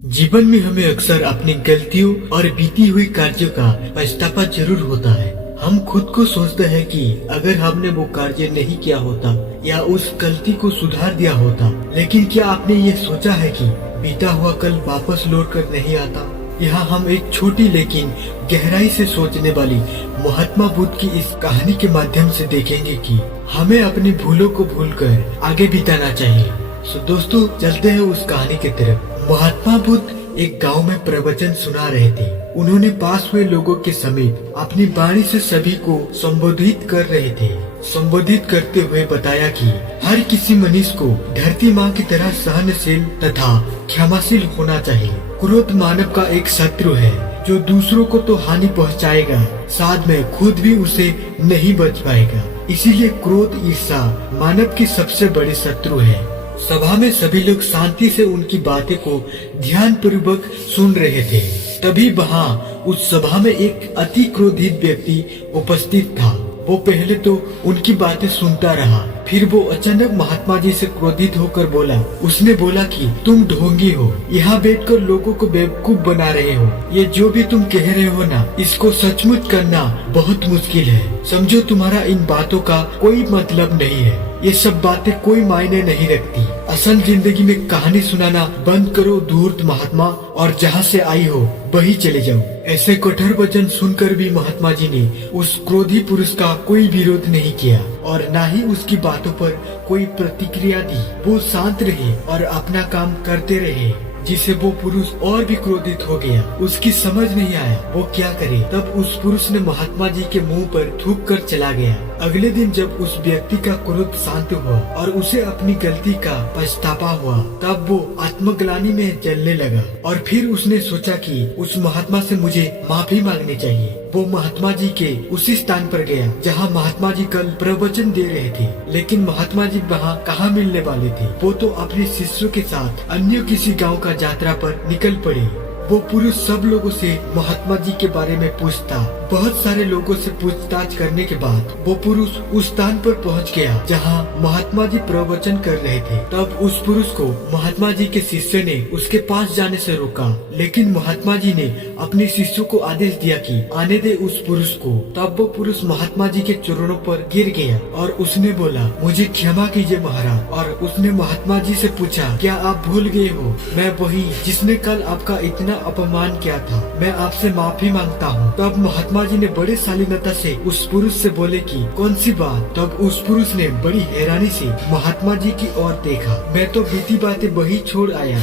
जीवन में हमें अक्सर अपनी गलतियों और बीती हुई कार्यों का पछतावा जरूर होता है। हम खुद को सोचते हैं कि अगर हमने वो कार्य नहीं किया होता या उस गलती को सुधार दिया होता, लेकिन क्या आपने ये सोचा है कि बीता हुआ कल वापस लौट कर नहीं आता। यहाँ हम एक छोटी लेकिन गहराई से सोचने वाली महात्मा बुद्ध की इस कहानी के माध्यम से देखेंगे कि हमें अपनी भूलों को भूलकर आगे बिताना चाहिए। दोस्तों, चलते हैं उस कहानी की तरफ। महात्मा बुद्ध एक गांव में प्रवचन सुना रहे थे। उन्होंने पास हुए लोगों के समीप अपनी वाणी से सभी को संबोधित कर रहे थे। संबोधित करते हुए बताया कि हर किसी मनुष्य को धरती माँ की तरह सहनशील तथा क्षमाशील होना चाहिए। क्रोध मानव का एक शत्रु है जो दूसरों को तो हानि पहुँचाएगा, साथ में खुद भी उसे नहीं बच पाएगा। इसीलिए क्रोध ईर्ष्या मानव की सबसे बड़ी शत्रु है। सभा में सभी लोग शांति से उनकी बातें को ध्यान पूर्वक सुन रहे थे। तभी वहाँ उस सभा में एक अति क्रोधित व्यक्ति उपस्थित था। वो पहले तो उनकी बातें सुनता रहा, फिर वो अचानक महात्मा जी से क्रोधित होकर बोला। उसने बोला कि तुम ढोंगी हो, यहाँ बैठकर लोगों को बेवकूफ बना रहे हो। ये जो भी तुम कह रहे हो ना, इसको सचमुच करना बहुत मुश्किल है। समझो तुम्हारा इन बातों का कोई मतलब नहीं है। ये सब बातें कोई मायने नहीं रखती। असल जिंदगी में कहानी सुनाना बंद करो धूर्त महात्मा, और जहाँ से आई हो वही चले जाओ। ऐसे कठोर वचन सुनकर भी महात्मा जी ने उस क्रोधी पुरुष का कोई विरोध नहीं किया और न ही उसकी बातों पर कोई प्रतिक्रिया दी। वो शांत रहे और अपना काम करते रहे, जिसे वो पुरुष और भी क्रोधित हो गया। उसकी समझ नहीं आया वो क्या करे। तब उस पुरुष ने महात्मा जी के मुंह पर थूक कर चला गया। अगले दिन जब उस व्यक्ति का क्रोध शांत हुआ और उसे अपनी गलती का पछतावा हुआ, तब वो आत्मग्लानि में जलने लगा और फिर उसने सोचा कि उस महात्मा से मुझे माफी मांगनी चाहिए। वो महात्मा जी के उसी स्थान पर गया जहाँ महात्मा जी कल प्रवचन दे रहे थे, लेकिन महात्मा जी वहाँ कहाँ मिलने वाले थे। वो तो अपने शिष्यों के साथ अन्य किसी गांव का यात्रा पर निकल पड़े। वो पुरुष सब लोगों से महात्मा जी के बारे में पूछता। बहुत सारे लोगों से पूछताछ करने के बाद वो पुरुष उस स्थान पर पहुंच गया जहां महात्मा जी प्रवचन कर रहे थे। तब उस पुरुष को महात्मा जी के शिष्य ने उसके पास जाने से रोका, लेकिन महात्मा जी ने अपने शिष्यों को आदेश दिया कि आने दे उस पुरुष को। तब वो पुरुष महात्मा जी के चरणों पर गिर गया और उसने बोला, मुझे क्षमा कीजिए महाराज। और उसने महात्मा जी से पूछा, क्या आप भूल गए हो, मैं वही जिसने कल आपका इतना अपमान किया था। मैं आपसे माफी मांगता हूँ। तब महात्मा जी ने बड़े शालीनता से उस पुरुष से बोले कि कौन सी बात। तब उस पुरुष ने बड़ी हैरानी से महात्मा जी की ओर देखा। मैं तो बीती बातें वही छोड़ आया,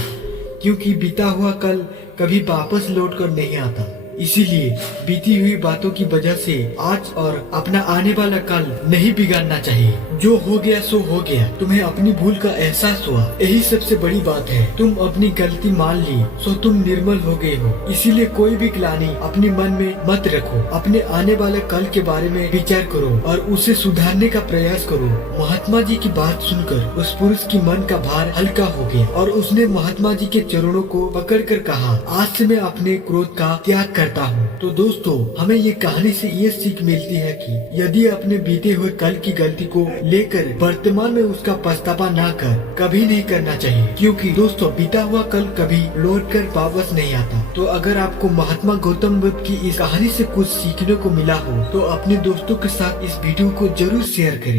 क्योंकि बीता हुआ कल कभी वापस लौट कर नहीं आता। इसीलिए बीती हुई बातों की वजह से आज और अपना आने वाला कल नहीं बिगाड़ना चाहिए। जो हो गया सो हो गया। तुम्हें अपनी भूल का एहसास हुआ, यही सबसे बड़ी बात है। तुम अपनी गलती मान ली, सो तुम निर्मल हो गए हो। इसीलिए कोई भी ग्लानि अपने मन में मत रखो। अपने आने वाले कल के बारे में विचार करो और उसे सुधारने का प्रयास करो। महात्मा जी की बात सुनकर उस पुरुष की मन का भार हल्का हो गया और उसने महात्मा जी के चरणों को पकड़कर कहा, आज से मैं अपने क्रोध का त्याग करता हूँ। तो दोस्तों, हमें ये कहानी से ये सीख मिलती है कि यदि अपने बीते हुए कल की गलती को लेकर वर्तमान में उसका पछतावा ना कर कभी नहीं करना चाहिए, क्योंकि दोस्तों बीता हुआ कल कभी लौट कर वापस नहीं आता। तो अगर आपको महात्मा गौतम बुद्ध की इस कहानी से कुछ सीखने को मिला हो तो अपने दोस्तों के साथ इस वीडियो को जरूर शेयर करें।